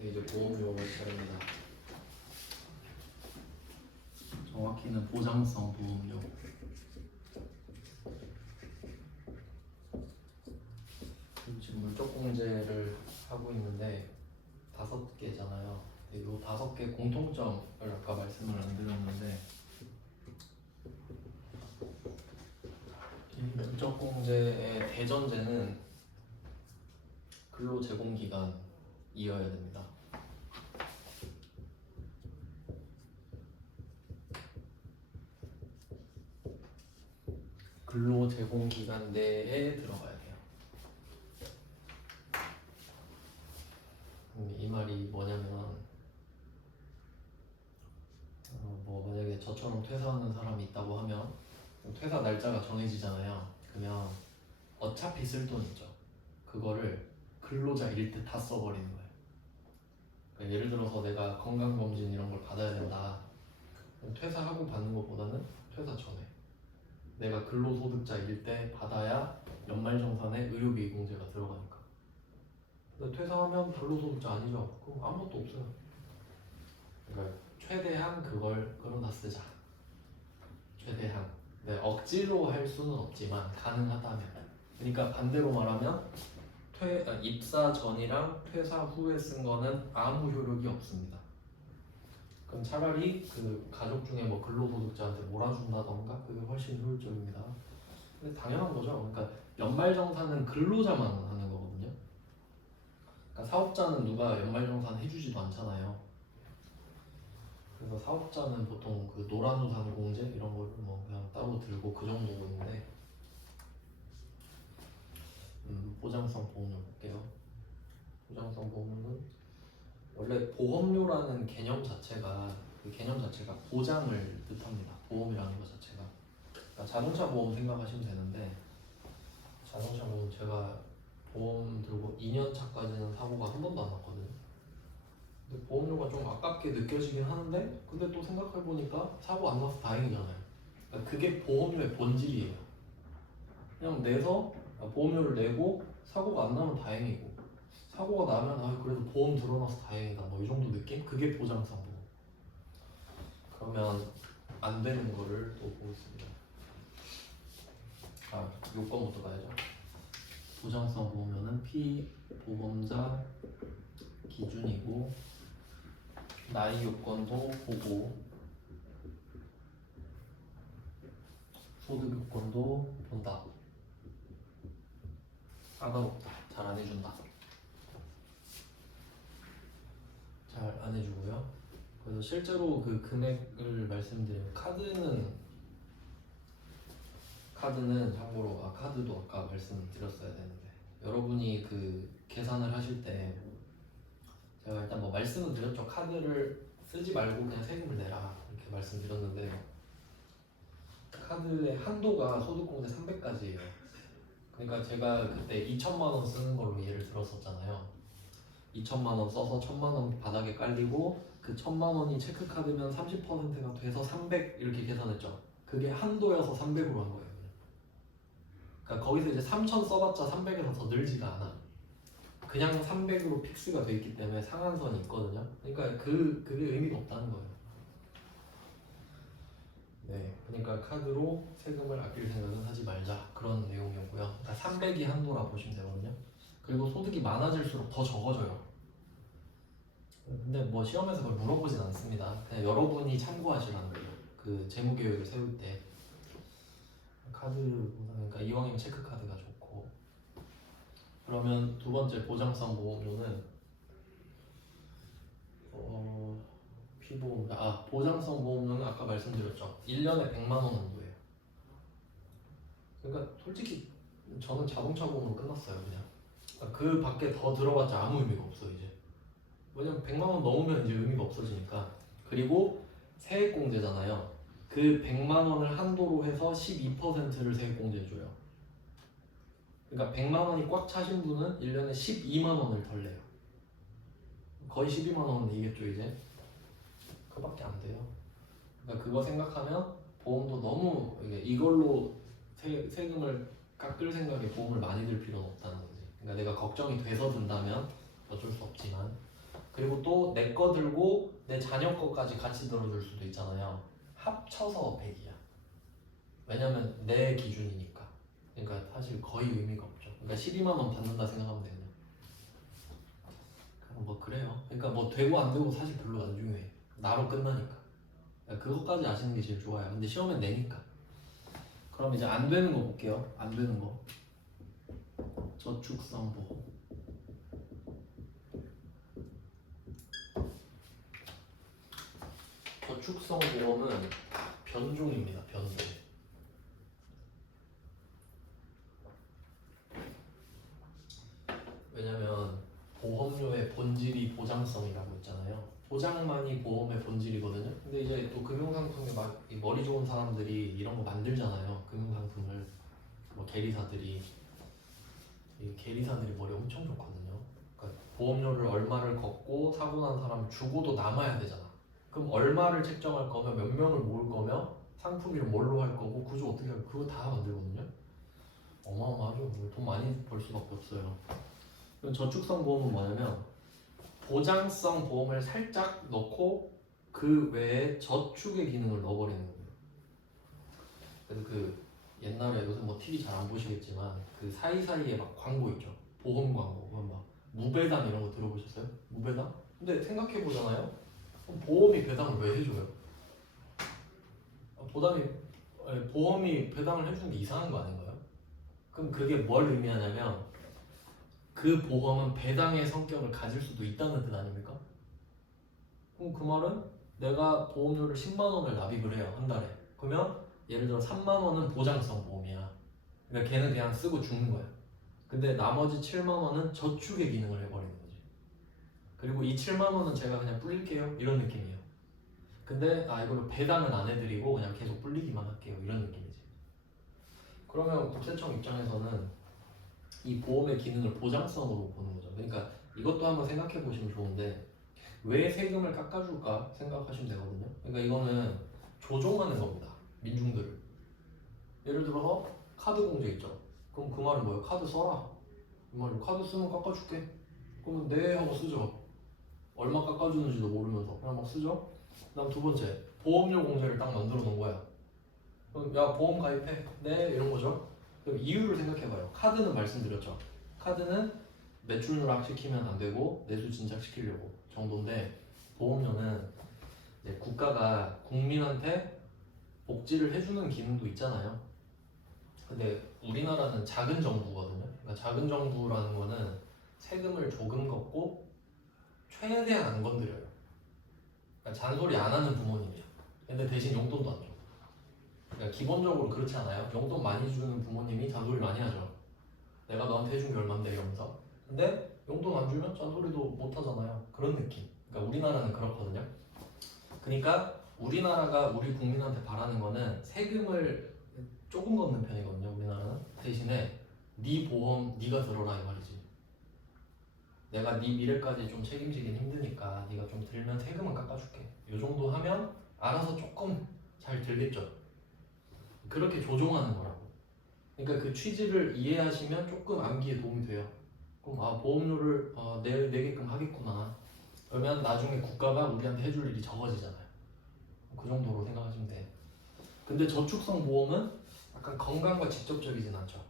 네, 이제 보험료가 차례입니다. 정확히는 보장성 보험료. 지금 물적공제를 하고 있는데 5개잖아요. 이 5개 공통점을 아까 말씀을 안 드렸는데, 이 물적공제의 대전제는 근로제공기간이어야 됩니다. 근로제공기간 내에 들어가야 돼요. 이 말이 뭐냐면, 뭐 만약에 저처럼 퇴사하는 사람이 있다고 하면 퇴사 날짜가 정해지잖아요. 그러면 어차피 쓸 돈 있죠. 그거를 근로자 일때 다 써버리는 거예요. 그러니까 예를 들어서 내가 건강검진 이런 걸 받아야 된다. 퇴사하고 받는 것보다는 퇴사 전에 내가 근로소득자일 때 받아야 연말정산에 의료비 공제가 들어가니까. 근데 퇴사하면 근로소득자 아니죠. 그럼 아무것도 없어요. 그러니까 최대한 그걸 다 쓰자. 최대한. 네, 억지로 할 수는 없지만 가능하다면. 그러니까 반대로 말하면 입사 전이랑 퇴사 후에 쓴 거는 아무 효력이 없습니다. 그럼 차라리 그 가족 중에 뭐 근로소득자한테 몰아준다던가 그게 훨씬 효율적입니다. 근데 당연한 거죠. 그러니까 연말정산은 근로자만 하는 거거든요. 그러니까 사업자는 누가 연말정산 해주지도 않잖아요. 그래서 사업자는 보통 그 노란우산 공제 이런 거를 뭐 그냥 따로 들고 그 정도인데, 보장성 보험료 볼게요. 보장성 보험료는 원래 보험료라는 개념 자체가 보장을 뜻합니다. 보험이라는 것 자체가. 그러니까 자동차 보험 생각하시면 되는데, 자동차 보험 제가 보험 들고 2년 차까지는 사고가 한 번도 안 났거든요. 근데 보험료가 좀 아깝게 느껴지긴 하는데, 근데 또 생각해보니까 사고 안 나서 다행이잖아요. 그러니까 그게 보험료의 본질이에요. 그냥 내서 보험료를 내고 사고가 안 나면 다행이고, 사고가 나면 그래도 보험 들어놔서 다행이다 뭐 이 정도 느낌? 그게 보장성 보험. 그러면 안 되는 거를 또 보겠습니다. 요건부터 가야죠. 보장성 보험료는 피보험자 기준이고, 나이 요건도 보고, 소득 요건도 본다. 까다롭다. 잘 안 해준다. 잘 안 해주고요. 그래서 실제로 그 금액을 말씀드리면, 카드는 참고로 카드도 아까 말씀드렸어야 되는데, 여러분이 그 계산을 하실 때 제가 일단 뭐 말씀은 드렸죠. 카드를 쓰지 말고 그냥 세금을 내라 이렇게 말씀드렸는데, 카드의 한도가 소득공제 300까지예요. 그러니까 제가 그때 2천만 원 쓰는 걸로 예를 들었었잖아요. 2천만 원 써서 1천만 원 바닥에 깔리고, 그 1천만 원이 체크카드면 30%가 돼서 300 이렇게 계산했죠. 그게 한도여서 300으로 한 거예요. 그러니까 거기서 이제 3천 써봤자 300에서 더 늘지가 않아. 그냥 300으로 픽스가 돼 있기 때문에 상한선이 있거든요. 그러니까 그게 의미가 없다는 거예요. 네, 그러니까 카드로 세금을 아낄 생각은 하지 말자, 그런 내용이었고요. 그러니까 300이 한도라 보시면 되거든요. 그리고 소득이 많아질수록 더 적어져요. 근데 뭐 시험에서 그걸 물어보진 않습니다. 그냥 여러분이 참고하시라는 거예요. 그 재무계획을 세울 때 카드보다, 그러니까 이왕이면 체크카드가 좋고. 그러면 두 번째 보장성 보험료는 피보험자. 보장성 보험료는 아까 말씀드렸죠. 1년에 100만 원 정도예요. 그러니까 솔직히 저는 자동차 보험으로 끝났어요. 그냥 그 밖에 더 들어봤자 아무 의미가 없어 이제. 왜냐면 100만 원 넘으면 이제 의미가 없어지니까. 그리고 세액공제잖아요. 그 100만 원을 한도로 해서 12%를 세액공제해줘요. 그러니까 100만 원이 꽉 차신 분은 1년에 12만 원을 덜 내요. 거의 12만 원이겠죠 이제. 그밖에 안 돼요. 그러니까 그거 생각하면 보험도 너무 이걸로 세금을 깎을 생각에 보험을 많이 들 필요는 없다는 거지. 그러니까 내가 걱정이 돼서 든다면 어쩔 수 없지만, 그리고 또 내 거 들고 내 자녀 거까지 같이 들어줄 수도 있잖아요. 합쳐서 100이야. 왜냐면 내 기준이니까. 그러니까 사실 거의 의미가 없죠. 그러니까 12만 원 받는다 생각하면 돼요. 뭐 그래요. 그러니까 뭐 되고 안 되고 사실 별로 안 중요해. 나로 끝나니까. 그러니까 그것까지 아시는 게 제일 좋아요. 근데 시험엔 내니까. 그럼 이제 안 되는 거 볼게요. 안 되는 거. 저축성 보험. 저축성 보험은 변종입니다. 변종. 왜냐면 보험료의 본질이 보장성이라고 있잖아요. 보장만이 보험의 본질이거든요. 근데 이제 또 금융상품에 막 머리 좋은 사람들이 이런 거 만들잖아요. 금융상품을 뭐 계리사들이 이 계리사들이 머리 엄청 좋거든요. 그러니까 보험료를 얼마를 걷고 사고 난 사람 주고도 남아야 되잖아. 그럼 얼마를 책정할 거며 몇 명을 모을 거며 상품비를 뭘로 할 거고 구조 어떻게 할 그거 다 만들거든요. 어마어마하죠. 돈 많이 벌 수밖에 없어요. 그럼 저축성 보험은 뭐냐면 보장성 보험을 살짝 넣고 그 외에 저축의 기능을 넣어버리는 거예요. 그래서 그 옛날에 요새 뭐 TV 잘 안 보시겠지만 그 사이사이에 막 광고 있죠. 보험 광고. 그건 막 무배당 이런 거 들어보셨어요? 무배당? 근데 생각해 보잖아요. 보험이 배당을 왜 해줘요? 보험이 배당을 해주는 게 이상한 거 아닌가요? 그럼 그게 뭘 의미하냐면 그 보험은 배당의 성격을 가질 수도 있다는 뜻 아닙니까? 그럼 그 말은 내가 보험료를 10만 원을 납입을 해요. 한 달에. 그러면 예를 들어 3만 원은 보장성 보험이야. 그러니까 걔는 그냥 쓰고 죽는 거야. 근데 나머지 7만 원은 저축의 기능을 해버리는 거지. 그리고 이 7만 원은 제가 그냥 불릴게요. 이런 느낌이에요. 근데 이걸로 배당은 안 해드리고 그냥 계속 불리기만 할게요. 이런 느낌이지. 그러면 국세청 입장에서는 이 보험의 기능을 보장성으로 보는 거죠. 그러니까 이것도 한번 생각해 보시면 좋은데 왜 세금을 깎아줄까 생각하시면 되거든요. 그러니까 이거는 조종하는 겁니다. 민중들을. 예를 들어서 카드 공제 있죠. 그럼 그 말은 뭐예요? 카드 써라. 그 말은 카드 쓰면 깎아줄게. 그러면 네 하고 쓰죠. 얼마 깎아주는지도 모르면서 그냥 막 쓰죠. 그다음 두 번째 보험료 공제를 딱 만들어 놓은 거야. 그럼 야 보험 가입해. 네 이런 거죠. 그럼 이유를 생각해봐요. 카드는 말씀드렸죠. 카드는 매출 누락시키면 안 되고 내수 진작시키려고 정도인데 보험료는 이제 국가가 국민한테 복지를 해주는 기능도 있잖아요. 근데 우리나라는 작은 정부거든요. 그러니까 작은 정부라는 거는 세금을 조금 걷고 최대한 안 건드려요. 그러니까 잔소리 안 하는 부모님이야. 근데 대신 용돈도 안 줘. 그러니까 기본적으로 그렇지 않아요? 용돈 많이 주는 부모님이 잔소리 많이 하죠. 내가 너한테 해준 게 얼만데 이러면서. 근데 용돈 안 주면 잔소리도 못 하잖아요. 그런 느낌. 그러니까 우리나라는 그렇거든요. 그러니까 우리나라가 우리 국민한테 바라는 거는 세금을 조금 걷는 편이거든요. 우리나라는 대신에 네 보험 네가 들어라 이 말이지. 내가 네 미래까지 좀 책임지긴 힘드니까 네가 좀 들면 세금은 깎아줄게. 이 정도 하면 알아서 조금 잘 들겠죠. 그렇게 조종하는 거라고. 그러니까 그 취지를 이해하시면 조금 암기에 도움이 돼요. 그럼 보험료를 내게끔 하겠구나. 그러면 나중에 국가가 우리한테 해줄 일이 적어지잖아요. 그 정도로 생각하시면 돼. 근데 저축성 보험은 약간 건강과 직접적이진 않죠.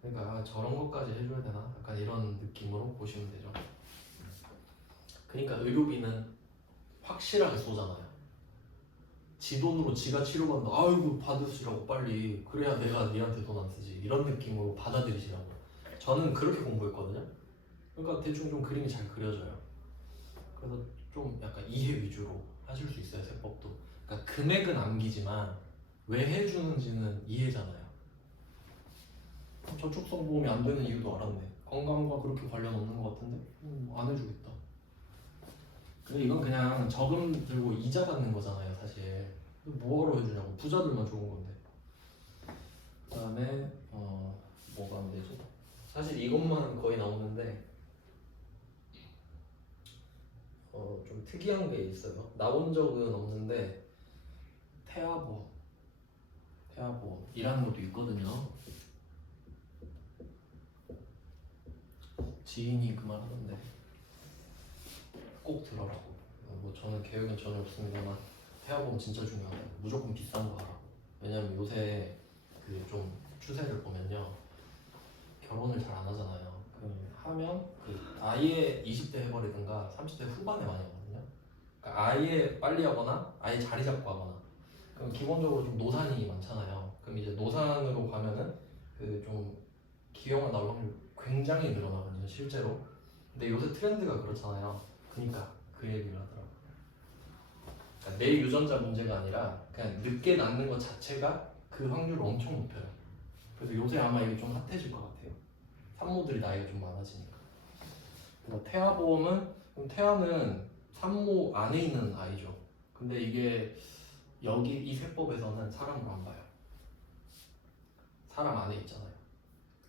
그러니까 저런 것까지 해줘야 되나? 약간 이런 느낌으로 보시면 되죠. 그러니까 의료비는 확실하게 쏘잖아요. 지 돈으로 지가 치료받는다. 아이고 받으시라고 빨리. 그래야 내가 니한테 돈 안 쓰지. 이런 느낌으로 받아들이시라고. 저는 그렇게 공부했거든요. 그러니까 대충 좀 그림이 잘 그려져요. 그래서 좀 약간 이해 위주로 하실 수 있어요. 세법도. 그러니까 금액은 암기지만 왜 해주는지는 이해잖아요. 저축성 보험이 안 되는 이유도 알았네. 건강과 그렇게 관련 없는 것 같은데 안 해주겠다. 근데 이건 그냥 저금 들고 이자 받는 거잖아요, 사실. 뭐하러 해주냐고. 부자들만 좋은 건데. 그다음에 뭐가 하면 되죠? 사실 이것만 거의 나오는데 좀 특이한 게 있어요. 나온 적은 없는데 태아보험이라는 것도 있거든요. 지인이 그 말 하던데 꼭 들어라고. 뭐 저는 계획은 전혀 없습니다만 태아보험 진짜 중요하다. 무조건 비싼 거 하라고. 왜냐면 요새 그 좀 추세를 보면요, 결혼을 잘 안 하잖아요. 하면 그 아예 20대 해버리든가 30대 후반에 많이 하거든요. 그러니까 아예 빨리 하거나 아예 자리 잡고 하거나. 그럼 기본적으로 좀 노산이 많잖아요. 그럼 이제 노산으로 가면은 그 좀 기형아 나올 확률 굉장히 늘어나거든요, 실제로. 근데 요새 트렌드가 그렇잖아요. 그러니까 그 얘기를 하더라고요. 그러니까 내 유전자 문제가 아니라 그냥 늦게 낳는 것 자체가 그 확률을 엄청 높여요. 그래서 요새 아마 이게 좀 핫해질 것 같아요. 산모들이 나이가 좀 많아지니까. 그래서 태아보험은, 그럼 태아는 산모 안에 있는 아이죠. 근데 이게 여기 이 세법에서는 사람을 안 봐요. 사람 안에 있잖아요.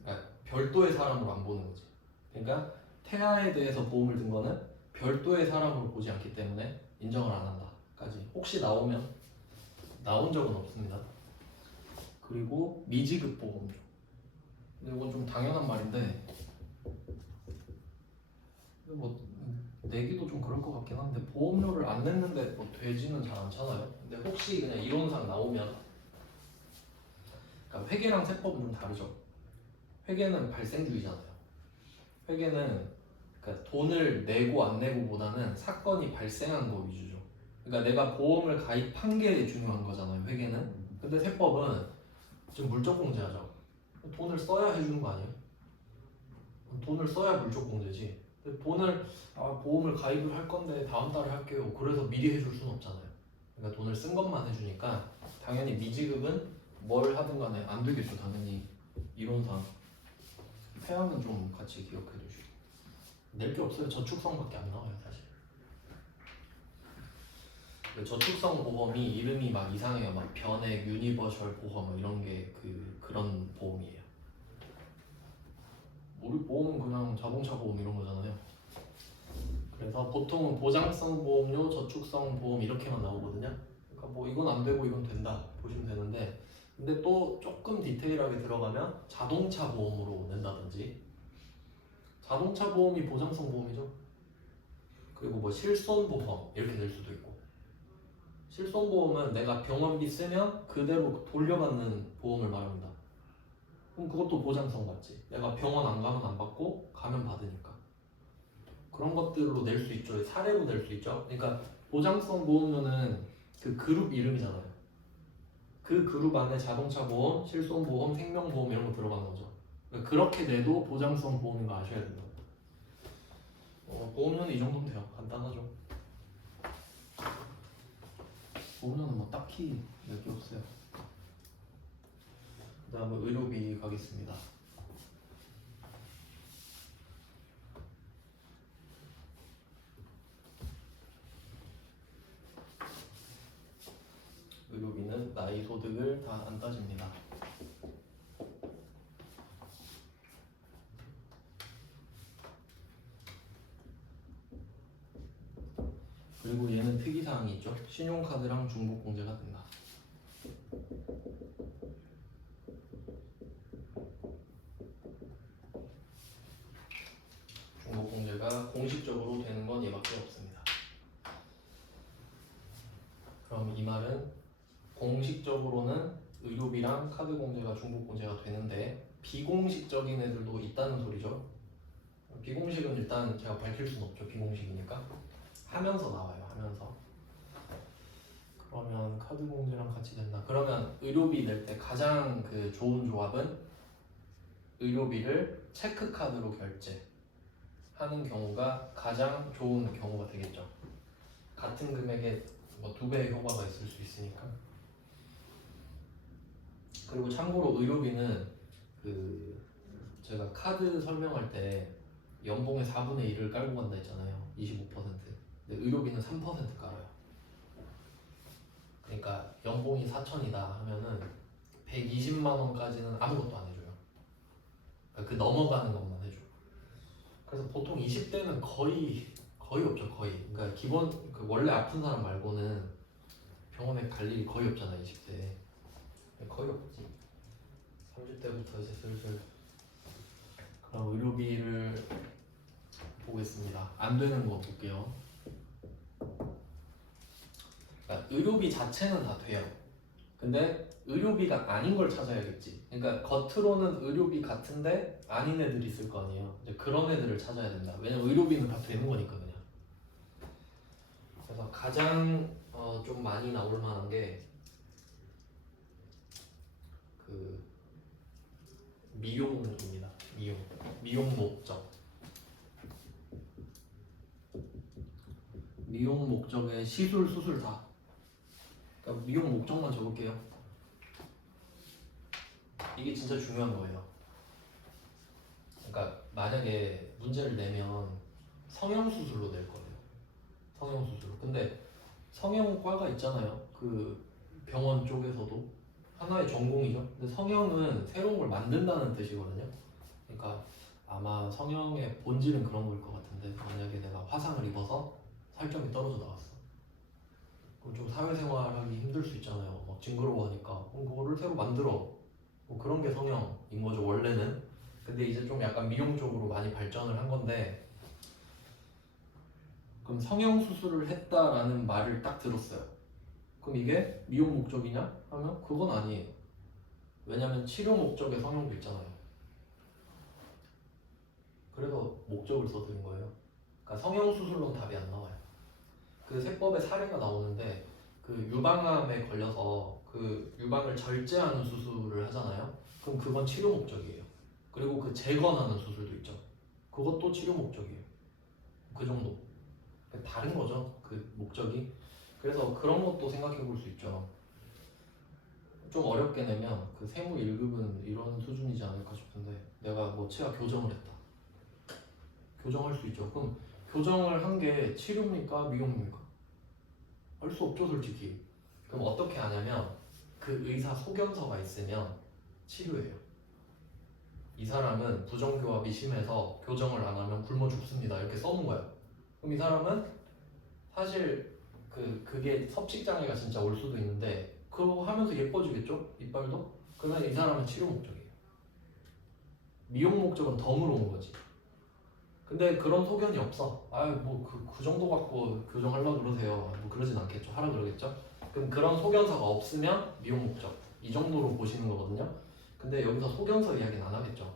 그러니까 별도의 사람으로 안 보는 거지. 그러니까 태아에 대해서 보험을 든 거는 별도의 사람으로 보지 않기 때문에 인정을 안 한다까지. 혹시 나오면, 나온 적은 없습니다. 그리고 미지급 보험료. 근데 이건 좀 당연한 말인데 뭐 내기도 좀 그럴 것 같긴 한데, 보험료를 안 냈는데 뭐 되지는 잘 않잖아요. 근데 혹시 그냥 이론상 나오면, 그러니까 회계랑 세법은 좀 다르죠. 회계는 발생주의잖아요. 회계는 그러니까 돈을 내고 안 내고보다는 사건이 발생한 거 위주죠. 그러니까 내가 보험을 가입한 게 중요한 거잖아요, 회계는. 근데 세법은 지금 물적 공제하죠. 돈을 써야 해주는 거 아니에요? 돈을 써야 물적 공제지. 근데 돈을 보험을 가입을 할 건데 다음 달에 할게요. 그래서 미리 해줄 수는 없잖아요. 그러니까 돈을 쓴 것만 해주니까 당연히 미지급은 뭘 하든 간에 안 되겠죠, 당연히. 이론상. 폐암은 좀 같이 기억해 두시고. 낼 게 없어요. 저축성밖에 안 나와요, 사실. 저축성 보험이 이름이 막 이상해요. 막 변액, 유니버셜 보험 뭐 이런 게 그런 보험이에요. 우리 보험은 그냥 자동차 보험 이런 거잖아요. 그래서 보통은 보장성 보험료, 저축성 보험 이렇게만 나오거든요. 그러니까 뭐 이건 안 되고 이건 된다 보시면 되는데, 근데 또 조금 디테일하게 들어가면 자동차 보험으로 낸다든지. 자동차 보험이 보장성 보험이죠. 그리고 뭐 실손보험 이렇게 낼 수도 있고. 실손보험은 내가 병원비 쓰면 그대로 돌려받는 보험을 말합니다. 그럼 그것도 보장성 받지. 내가 병원 안 가면 안 받고 가면 받으니까. 그런 것들로 낼 수 있죠. 사례로 낼 수 있죠. 그러니까 보장성 보험료는 그 그룹 이름이잖아요. 그 그룹 안에 자동차 보험, 실손보험, 생명보험 이런 거 들어가는 거죠. 그러니까 그렇게 내도 보장성 보험인 거 아셔야 된다. 보험료는 이 정도면 돼요. 간단하죠. 보험료는 뭐 딱히 낼 게 없어요. 그 다음에 의료비 가겠습니다. 의료비는 나이 소득을 다 안 따집니다. 그리고 얘는 특이사항이 있죠. 신용카드랑 중복공제가 된다. 중복공제가 공식적으로 되는 건 얘밖에 없습니다. 그럼 이 말은 공식적으로는 의료비랑 카드공제가 중복공제가 되는데 비공식적인 애들도 있다는 소리죠. 비공식은 일단 제가 밝힐 수는 없죠. 비공식이니까. 하면서 나와요. 하면서. 그러면 카드공제랑 같이 된다. 그러면 의료비 낼 때 가장 그 좋은 조합은 의료비를 체크카드로 결제하는 경우가 가장 좋은 경우가 되겠죠. 같은 금액에 뭐 2배의 효과가 있을 수 있으니까. 그리고 참고로 의료비는 그 제가 카드 설명할 때 연봉의 4분의 1을 깔고 간다 했잖아요. 25%. 근데 의료비는 3% 깔아요. 그러니까 연봉이 4천이다 하면은 120만 원까지는 아무것도 안 해줘요. 그러니까 그 넘어가는 것만 해줘. 그래서 보통 20대는 거의 없죠. 거의. 그러니까 기본 그 원래 아픈 사람 말고는 병원에 갈 일이 거의 없잖아. 20대 거의 없지. 30대부터 이제 슬슬. 그럼 의료비를 보겠습니다. 안 되는 거 볼게요. 의료비 자체는 다 돼요. 근데 의료비가 아닌 걸 찾아야겠지. 그러니까 겉으로는 의료비 같은데 아닌 애들이 있을 거 아니에요. 이제 그런 애들을 찾아야 된다. 왜냐면 의료비는 다 되는 거니까 그냥. 그래서 가장 좀 많이 나올 만한 게 그 미용입니다. 미용 목적. 미용 목적의 시술, 수술 다. 그러니까 미용 목적만 적을게요. 이게 진짜 중요한 거예요. 그러니까 만약에 문제를 내면 성형수술로 낼 거예요. 성형수술로. 근데 성형과가 있잖아요. 그 병원 쪽에서도 하나의 전공이죠. 근데 성형은 새로운 걸 만든다는 뜻이거든요. 그러니까 아마 성형의 본질은 그런 거일 것 같은데 만약에 내가 화상을 입어서 살점이 떨어져 나왔어. 그럼 좀 사회생활하기 힘들 수 있잖아요. 막 징그러워하니까. 그럼 그거를 새로 만들어. 뭐 그런 게 성형인 거죠 원래는. 근데 이제 좀 약간 미용 쪽으로 많이 발전을 한 건데 그럼 성형 수술을 했다라는 말을 딱 들었어요. 그럼 이게 미용 목적이냐? 하면 그건 아니에요. 왜냐면 치료 목적의 성형도 있잖아요. 그래서 목적을 써드린 거예요. 그러니까 성형 수술로는 답이 안 나와요. 그 세법의 사례가 나오는데 그 유방암에 걸려서 그 유방을 절제하는 수술을 하잖아요. 그럼 그건 치료 목적이에요. 그리고 그 재건하는 수술도 있죠. 그것도 치료 목적이에요. 그 정도. 다른 거죠. 그 목적이. 그래서 그런 것도 생각해 볼 수 있죠. 좀 어렵게 내면 그 세무 1급은 이런 수준이지 않을까 싶은데 내가 뭐 치아 교정을 했다. 교정할 수 있죠. 그럼 교정을 한 게 치료입니까? 미용입니까? 알 수 없죠, 솔직히. 그럼 어떻게 하냐면 그 의사 소견서가 있으면 치료예요. 이 사람은 부정교합이 심해서 교정을 안 하면 굶어 죽습니다. 이렇게 써놓은 거예요. 그럼 이 사람은 사실 그게 섭식장애가 진짜 올 수도 있는데 그거 하면서 예뻐지겠죠? 이빨도? 그러면 이 사람은 치료 목적이에요. 미용 목적은 덤으로 온 거지. 근데 그런 소견이 없어. 그 정도 갖고 교정하려고 그러세요. 뭐 그러진 않겠죠. 하라 그러겠죠? 그럼 그런 소견서가 없으면 미용 목적. 이 정도로 보시는 거거든요. 근데 여기서 소견서 이야기는 안 하겠죠.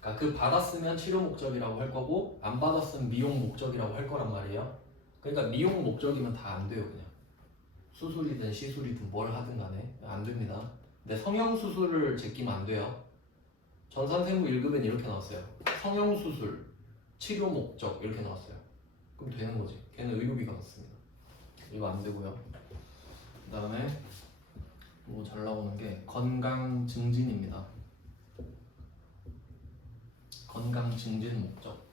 그러니까 그 받았으면 치료 목적이라고 할 거고 안 받았으면 미용 목적이라고 할 거란 말이에요. 그러니까 미용 목적이면 다 안 돼요, 그냥. 수술이든 시술이든 뭘 하든 간에 안 됩니다. 근데 성형수술을 제끼면 안 돼요. 전산세무 1급엔 이렇게 나왔어요. 성형수술, 치료 목적 이렇게 나왔어요. 그럼 되는 거지. 걔는 의료비가 맞습니다. 이거 안 되고요. 그 다음에 뭐 잘 나오는 게 건강 증진입니다. 건강 증진 목적.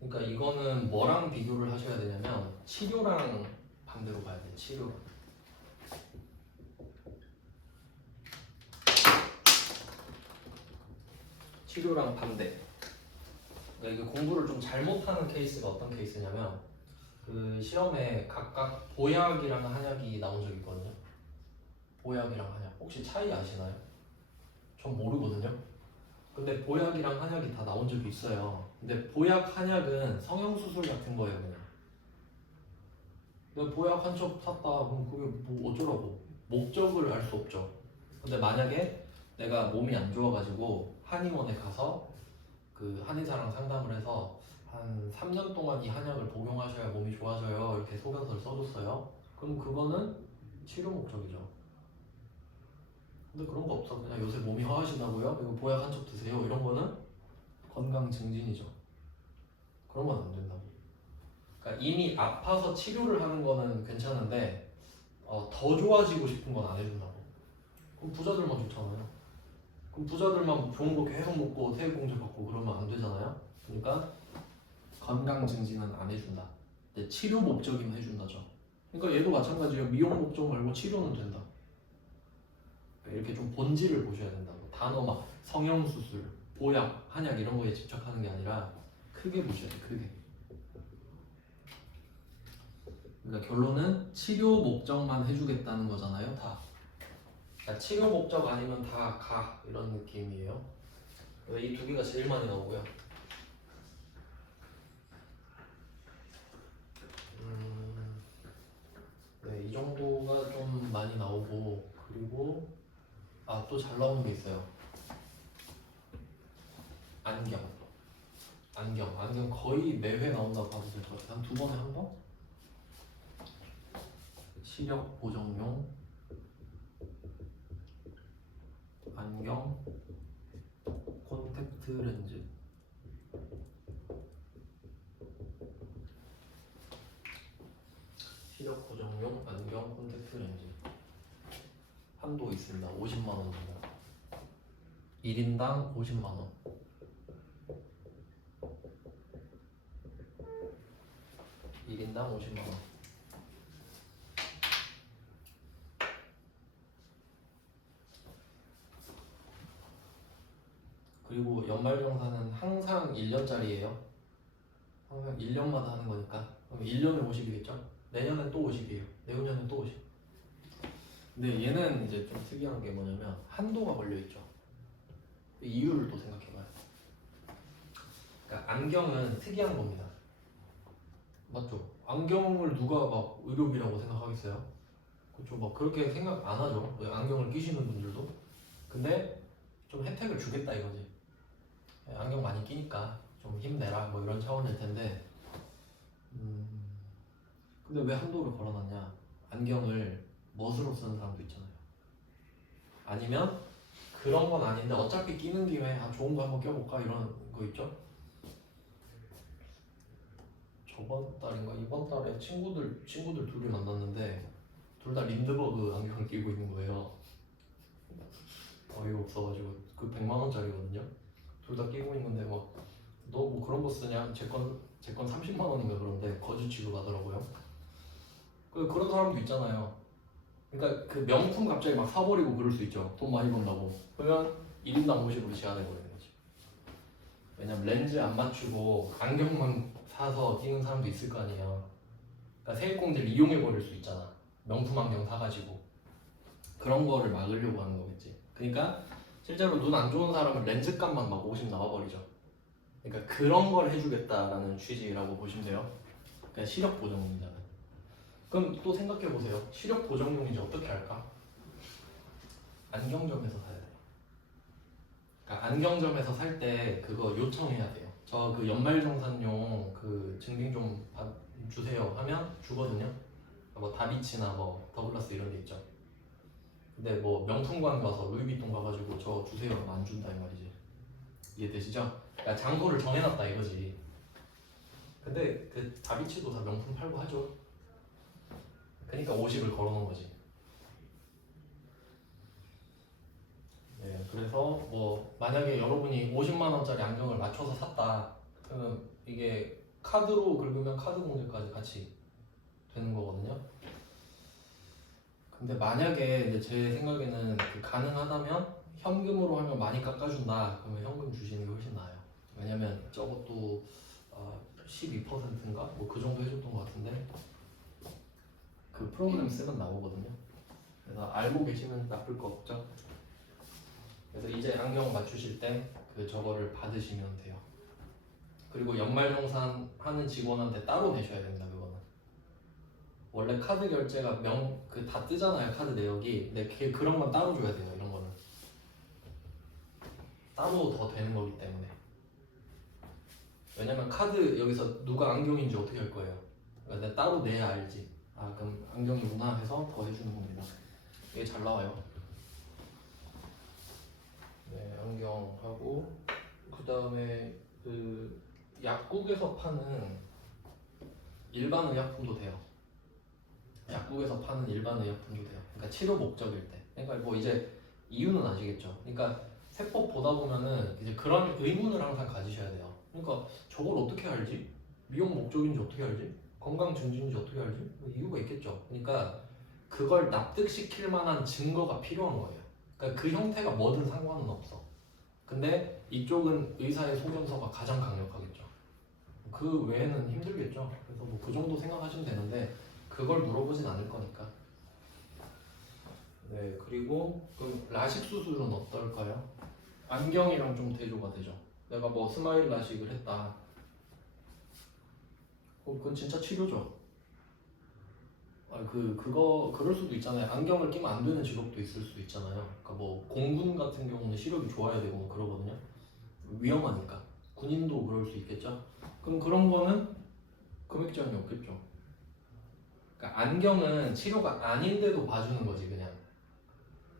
그러니까 이거는 뭐랑 비교를 하셔야 되냐면 치료랑 반대로 봐야 돼요. 치료랑 반대. 그러니까 이게 공부를 좀 잘못하는 케이스가 어떤 케이스냐면 그 시험에 각각 보약이랑 한약이 나온 적이 있거든요. 보약이랑 한약 혹시 차이 아시나요? 전 모르거든요. 근데 보약이랑 한약이 다 나온 적이 있어요. 근데 보약, 한약은 성형수술 같은 거예요 그냥. 내가 보약 한 첩 샀다 그럼 그게 뭐 어쩌라고. 목적을 알 수 없죠. 근데 만약에 내가 몸이 안 좋아가지고 한의원에 가서 그 한의사랑 상담을 해서 한 3년 동안 이 한약을 복용하셔야 몸이 좋아져요 이렇게 소견서를 써줬어요. 그럼 그거는 치료 목적이죠. 근데 그런 거 없어. 그냥 요새 몸이 허하시다고요? 이거 보약 한 첩 드세요. 이런 거는 건강 증진이죠. 그런 건 안 된다고. 그러니까 이미 아파서 치료를 하는 거는 괜찮은데 더 좋아지고 싶은 건 안 해준다고. 그럼 부자들만 좋잖아요. 그럼 부자들만 좋은 거 계속 먹고 세액공제 받고 그러면 안 되잖아요. 그러니까 건강 증진은 안 해준다. 근데 치료 목적이면 해준다죠. 그러니까 얘도 마찬가지예요. 미용 목적 말고 치료는 된다. 이렇게 좀 본질을 보셔야 된다고. 단어 막 성형수술, 보약, 한약 이런 거에 집착하는 게 아니라 크게 보셔야 돼. 크게. 그러니까 결론은 치료 목적만 해주겠다는 거잖아요. 다. 그러니까 치료 목적 아니면 다 가. 이런 느낌이에요. 이 두 개가 제일 많이 나오고요. 또 잘 나오는 게 있어요. 안경 거의 매회 나온다고 봐도 될 것 같아요. 한 2번에 한 번? 시력 보정용 안경 콘택트 렌즈. 시력 보정용 안경 콘택트 렌즈. 한도 있습니다. 50만 원입니다. 1인당 50만 원. 1인당 50만 원. 그리고 연말정산은 항상 1년짜리예요. 항상 1년마다 하는 거니까. 그럼 1년에 50이겠죠? 내년엔 또 50이에요. 내후년엔 또 50. 근데 얘는 이제 좀 특이한 게 뭐냐면 한도가 걸려있죠. 이유를 또 생각해봐요. 그러니까 안경은 특이한 겁니다. 맞죠? 안경을 누가 막 의료비라고 생각하겠어요? 그렇죠. 막 그렇게 생각 안 하죠. 안경을 끼시는 분들도. 근데 좀 혜택을 주겠다 이거지. 안경 많이 끼니까 좀 힘내라 뭐 이런 차원일 텐데. 근데 왜 한도를 걸어놨냐? 안경을 멋으로 쓰는 사람도 있잖아요. 아니면 그런 건 아닌데 어차피 끼는 김에 좋은 거 한번 껴볼까 이런 거 있죠. 저번 달인가 이번 달에 친구들 둘이 만났는데 둘 다 린드버그 안경을 끼고 있는 거예요. 어이가 없어가지고 그 100만 원짜리거든요. 둘 다 끼고 있는데 막 너 뭐 그런 거 쓰냐? 제 건 30만 원인가 그런데 거지 취급하더라고요. 그런 사람도 있잖아요. 그러니까 그 명품 갑자기 막 사버리고 그럴 수 있죠. 돈 많이 번다고. 그러면 1인당 50으로 제한해버리는 거지. 왜냐면 렌즈 안 맞추고 안경만 사서 끼는 사람도 있을 거 아니에요. 그러니까 세액공제를 이용해버릴 수 있잖아. 명품 안경 사가지고. 그런 거를 막으려고 하는 거겠지. 그러니까 실제로 눈 안 좋은 사람은 렌즈 값만 막 50 나와버리죠. 그러니까 그런 걸 해주겠다라는 취지라고 보시면 돼요. 그러니까 시력 보정용이잖아요. 그럼 또 생각해보세요. 시력 보정용인지 어떻게 할까? 안경점에서 사야 돼요. 그러니까 안경점에서 살 때 그거 요청해야 돼요. 저 그 연말정산용 그 증빙 좀 주세요 하면 주거든요. 뭐 다비치나 뭐 더글라스 이런 데 있죠. 근데 뭐 명품관 가서 루이비통 가가지고 저 주세요 하면 안 준다 이 말이지. 이해되시죠? 그러니까 장소를 정해놨다 이거지. 근데 그 다비치도 다 명품 팔고 하죠. 그러니까 50을 걸어놓은 거지. 네, 그래서 뭐 만약에 여러분이 50만 원짜리 안경을 맞춰서 샀다. 그러면 이게 카드로 긁으면 카드 공제까지 같이 되는 거거든요. 근데 만약에 이제 제 생각에는 그 가능하다면 현금으로 하면 많이 깎아준다. 그러면 현금 주시는 게 훨씬 나아요. 왜냐면 저것도 12%인가 뭐 그 정도 해줬던 것 같은데 그 프로그램 쓰면 나오거든요. 그래서 알고 계시면 나쁠 거 없죠. 그래서 이제 안경 맞추실 때 그 저거를 받으시면 돼요. 그리고 연말정산 하는 직원한테 따로 내셔야 됩니다. 그거는 원래 카드 결제가 그 다 뜨잖아요. 카드 내역이. 근데 그런 건 따로 줘야 돼요. 이런 거는 따로 더 되는 거기 때문에. 왜냐면 카드 여기서 누가 안경인지 어떻게 할 거예요? 그러니까 내가 따로 내야 알지. 아 그럼 안경이구나 해서 더 해주는 겁니다. 이게 잘 나와요. 네, 안경하고 그 다음에 그 약국에서 파는 일반 의약품도 돼요. 약국에서 파는 일반 의약품도 돼요. 그러니까 치료 목적일 때. 그러니까 뭐 이제 이유는 아시겠죠. 그러니까 세법 보다 보면은 이제 그런 의문을 항상 가지셔야 돼요. 그러니까 저걸 어떻게 알지? 미용 목적인지 어떻게 알지? 건강 증진인지 어떻게 알지? 뭐 이유가 있겠죠. 그러니까 그걸 납득시킬 만한 증거가 필요한 거예요. 그러니까 그 형태가 뭐든 상관은 없어. 근데 이쪽은 의사의 소견서가 가장 강력하겠죠. 그 외에는 힘들겠죠. 그래서 뭐 그 정도 생각하시면 되는데 그걸 물어보진 않을 거니까. 네, 그리고 그 라식 수술은 어떨까요? 안경이랑 좀 대조가 되죠. 내가 뭐 스마일 라식을 했다. 그건 진짜 치료죠. 그럴 수도 있잖아요. 안경을 끼면 안 되는 직업도 있을 수도 있잖아요. 그러니까 뭐 공군 같은 경우는 시력이 좋아야 되고 뭐 그러거든요. 위험하니까. 군인도 그럴 수 있겠죠. 그럼 그런 거는 금액 제한이 없겠죠. 그러니까 안경은 치료가 아닌데도 봐주는 거지 그냥.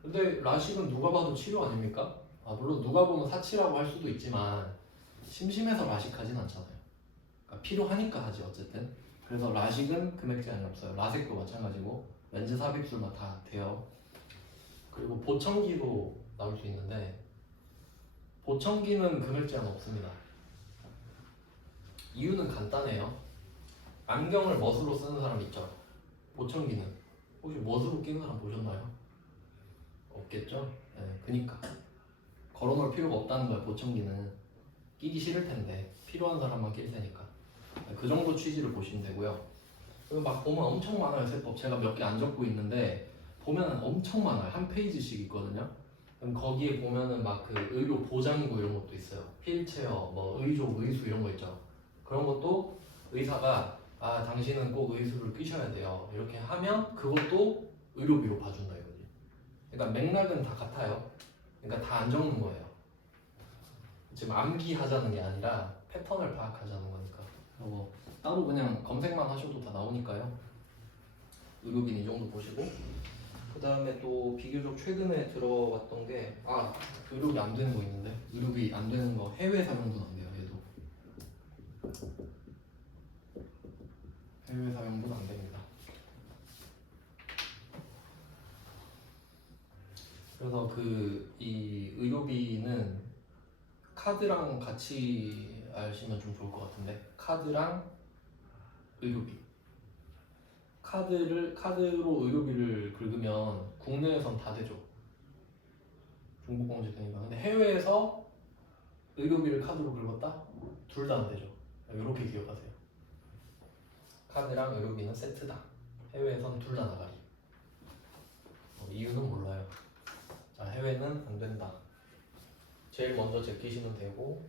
근데 라식은 누가 봐도 치료 아닙니까? 물론 누가 보면 사치라고 할 수도 있지만 심심해서 라식하진 않잖아요. 그러니까 필요하니까 하지 어쨌든. 그래서 라식은 금액 제한이 없어요. 라섹도 마찬가지고 렌즈 삽입술만 다 돼요. 그리고 보청기도 나올 수 있는데 보청기는 금액 제한 없습니다. 이유는 간단해요. 안경을 멋으로 쓰는 사람 있죠? 보청기는 혹시 멋으로 끼는 사람 보셨나요? 없겠죠? 네, 그니까 걸어놓을 필요가 없다는 거예요. 보청기는 끼기 싫을 텐데 필요한 사람만 낄 테니까. 그 정도 취지를 보시면 되고요. 그리고 막 보면 엄청 많아요. 세법 제가 몇 개 안 적고 있는데 보면 엄청 많아요. 한 페이지씩 있거든요. 그럼 거기에 보면은 막 그 의료 보장구 이런 것도 있어요. 휠체어, 뭐 의족, 의수 이런 거 있죠. 그런 것도 의사가 당신은 꼭 의수를 끼셔야 돼요. 이렇게 하면 그것도 의료비로 봐준다 이거지. 그러니까 맥락은 다 같아요. 그러니까 다 안 적는 거예요. 지금 암기하자는 게 아니라 패턴을 파악하자는 거니까. 뭐 따로 그냥 검색만 하셔도 다 나오니까요. 의료비는 이 정도 보시고 그 다음에 또 비교적 최근에 들어왔던 게 의료비 안 되는 거 있는데 의료비 안 되는 거 해외 사용분 안 돼요. 얘도 해외 사용분 안 됩니다. 그래서 이 의료비는 카드랑 같이 아시면 좀 좋을 것 같은데 카드랑 의료비 카드로 의료비를 긁으면 국내에선 다 되죠. 중복공제 되니까. 근데 해외에서 의료비를 카드로 긁었다? 둘 다 안 되죠. 이렇게 기억하세요. 카드랑 의료비는 세트다. 해외에선 둘 다 나가리. 이유는 몰라요. 자, 해외는 안 된다. 제일 먼저 제끼시면 되고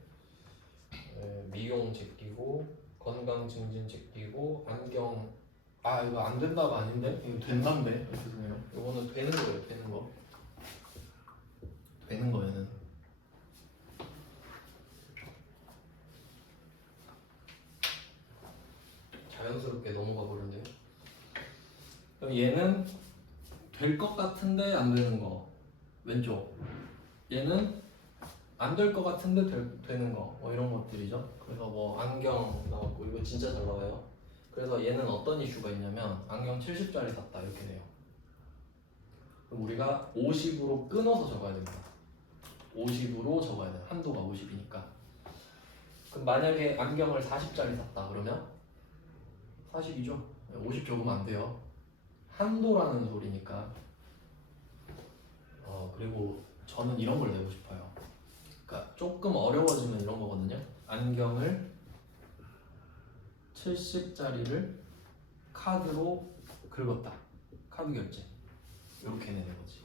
미용 제끼고 건강 증진 제끼고 안경 이거 안 된다가 아닌데? 이거 된다인데? 죄송해요. 이거는 되는 거예요. 되는 거. 되는 거에는 자연스럽게 넘어가 버렸네요. 그럼 얘는 될 것 같은데 안 되는 거 왼쪽. 얘는 안 될 것 같은데 되는 거 이런 것들이죠. 그래서 뭐 안경 나왔고 이거 진짜 잘 나와요. 그래서 얘는 어떤 이슈가 있냐면 안경 70짜리 샀다 이렇게 돼요. 그럼 우리가 50으로 끊어서 적어야 됩니다. 50으로 적어야 돼요. 한도가 50이니까. 그럼 만약에 안경을 40짜리 샀다 그러면 40이죠. 50 적으면 안 돼요. 한도라는 소리니까. 그리고 저는 이런 걸 내고 싶어요. 그러니까 조금 어려워지면 이런 거거든요. 안경을 70짜리를 카드로 긁었다. 카드 결제. 이렇게 내는 거지.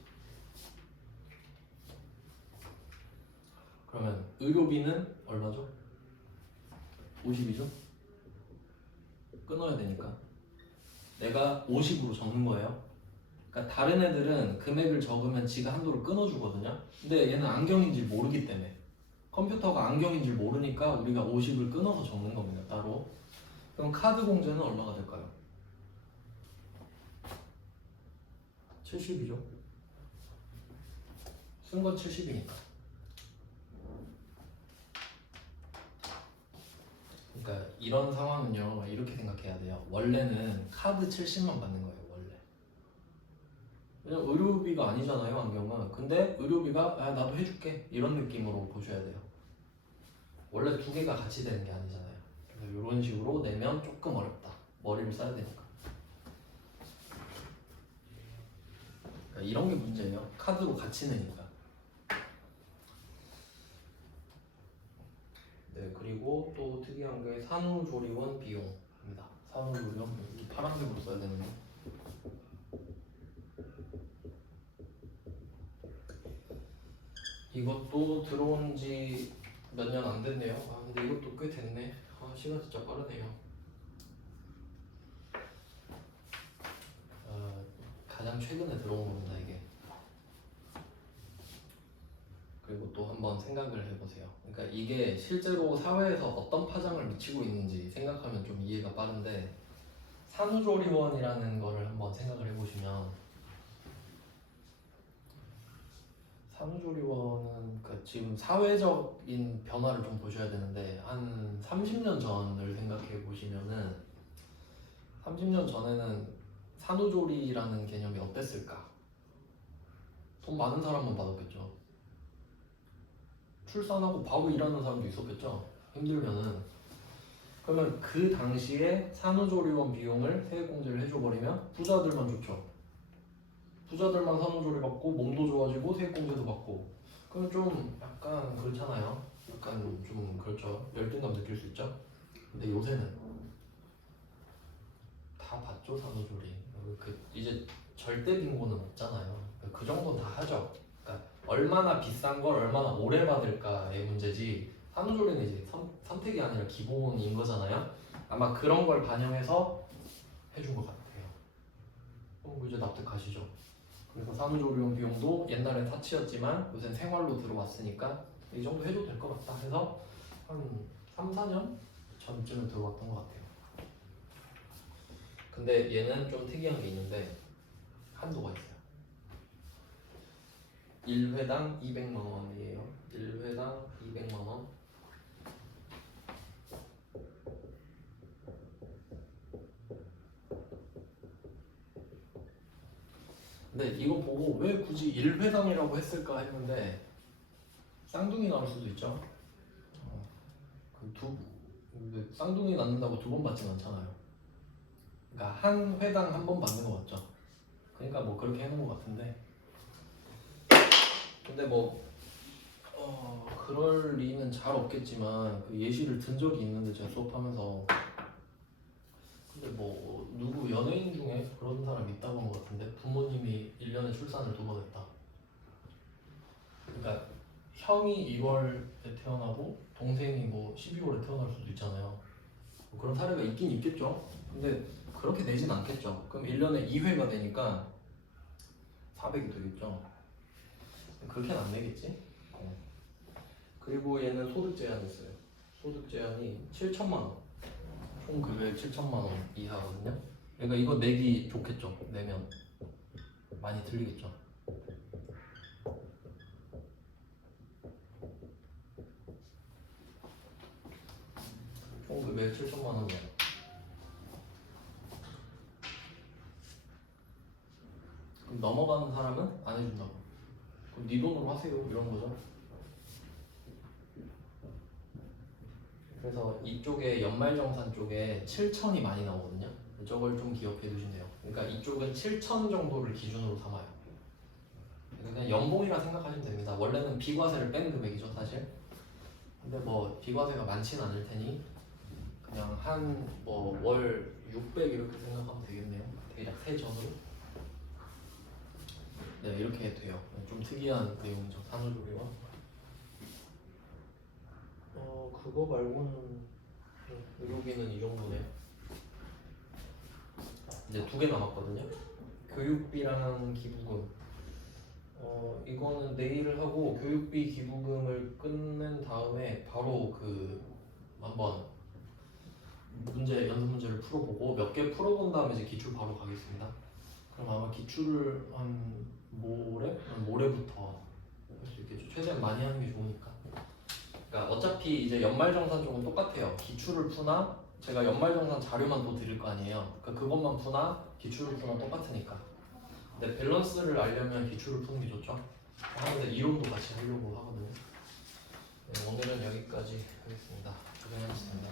그러면 의료비는 얼마죠? 50이죠? 끊어야 되니까. 내가 50으로 적는 거예요. 그러니까 다른 애들은 금액을 적으면 지가 한도를 끊어주거든요. 근데 얘는 안경인지 모르기 때문에 컴퓨터가 안경인지 모르니까 우리가 50을 끊어서 적는 겁니다. 따로. 그럼 카드 공제는 얼마가 될까요? 70이죠. 쓴 건 70이니까. 그러니까 이런 상황은요 이렇게 생각해야 돼요. 원래는 카드 70만 받는 거예요. 원래. 왜냐면 의료비가 아니잖아요 안경은. 근데 의료비가 나도 해줄게 이런 느낌으로 보셔야 돼요. 원래 두 개가 같이 되는 게 아니잖아요. 그래서 이런 식으로 내면 조금 어렵다. 머리를 써야 되니까. 그러니까 이런 게 문제예요. 카드로 같이 내니까. 네, 그리고 또 특이한 게 산후조리원 비용입니다. 산후조리원 비용. 이 파란색으로 써야 되는데. 이것도 들어온 지 몇 년 안 됐네요. 근데 이것도 꽤 됐네. 시간 진짜 빠르네요. 가장 최근에 들어온 겁니다 이게. 그리고 또 한번 생각을 해보세요. 그러니까 이게 실제로 사회에서 어떤 파장을 미치고 있는지 생각하면 좀 이해가 빠른데, 산후조리원이라는 거를 한번 생각을 해보시면, 산후조리원은 그러니까 지금 사회적인 변화를 좀 보셔야 되는데, 한 30년 전을 생각해 보시면은 30년 전에는 산후조리라는 개념이 어땠을까? 돈 많은 사람만 받았겠죠. 출산하고 바로 일하는 사람도 있었겠죠. 힘들면은. 그러면 그 당시에 산후조리원 비용을 세액공제를 해줘버리면 부자들만 좋죠. 부자들만 산후조리 받고 몸도 좋아지고 세액공제도 받고. 그럼 좀 약간 그렇잖아요. 약간 좀 그렇죠. 열등감 느낄 수 있죠. 근데 요새는 다 받죠 산후조리. 이제 절대 빈곤은 없잖아요. 그 정도는 다 하죠. 그러니까 얼마나 비싼 걸 얼마나 오래 받을까의 문제지, 산후조리는 이제 선택이 아니라 기본인 거잖아요. 아마 그런 걸 반영해서 해준 것 같아요. 그럼 이제 납득하시죠? 그래서 산후조리원 비용도 옛날엔 사치였지만 요새는 생활로 들어왔으니까 이 정도 해도 될 것 같다 해서 한 3, 4년 전쯤에 들어왔던 것 같아요. 근데 얘는 좀 특이한 게 있는데 한도가 있어요. 1회당 200만 원이에요. 1회당 200만 원. 근데 이거 보고 왜 굳이 1회당이라고 했을까 했는데, 쌍둥이 나올 수도 있죠. 근데 쌍둥이 낳는다고 2번 받진 않잖아요. 그러니까 한 회당 한 번 받는 거 맞죠? 그러니까 뭐 그렇게 해놓은 것 같은데, 근데 뭐 그럴 리는 잘 없겠지만 그 예시를 든 적이 있는데 제가 수업하면서, 근데 뭐 누구 연예인 중에 그런 사람이 있다고 한 것 같은데, 부모님이 1년에 출산을 2번 했다. 그러니까 형이 2월에 태어나고 동생이 뭐 12월에 태어날 수도 있잖아요. 뭐 그런 사례가 있긴 있겠죠. 근데 그렇게 되진 않겠죠. 그럼 1년에 2회가 되니까 400이 되겠죠. 그렇게는 안 되겠지. 그리고 얘는 소득 제한이 있어요. 소득 제한이 7천만 원. 총 급여액 7천만 원 이하거든요. 그러니까 이거 내기 좋겠죠. 내면 많이 들리겠죠. 총 급여액 7천만 원이야. 그럼 넘어가는 사람은 안 해준다고. 그럼 네 돈으로 하세요 이런 거죠. 그래서 이쪽에 연말정산 쪽에 7천이 많이 나오거든요. 저걸 좀 기억해 두시네요. 그러니까 이쪽은 7천 정도를 기준으로 삼아요. 그냥 연봉이라 생각하시면 됩니다. 원래는 비과세를 뺀 금액이죠 사실. 근데 뭐 비과세가 많지는 않을 테니 그냥 한 뭐 월 600 이렇게 생각하면 되겠네요. 대략 세전으로. 네, 이렇게 돼요. 좀 특이한 내용이죠. 산후조리원. 그거 말고는 의료비는 이 정도네요. 이제 2개 남았거든요. 교육비랑 기부금. 이거는 내일을 하고 교육비 기부금을 끝낸 다음에 바로 한번 연습 문제를 풀어보고 몇 개 풀어본 다음에 이제 기출 바로 가겠습니다. 그럼 아마 기출을 한 모레부터 할 수 있겠죠. 최대한 많이 하는 게 좋으니까. 그러니까 어차피 이제 연말정산 쪽은 똑같아요. 기출을 푸나 제가 연말정산 자료만 또 드릴 거 아니에요. 그러니까 그것만 푸나 기출을 푸나 똑같으니까. 근데 밸런스를 알려면 기출을 푸는 게 좋죠. 하는데 이론도 같이 하려고 하거든요. 네, 오늘은 여기까지 하겠습니다. 고생하셨습니다.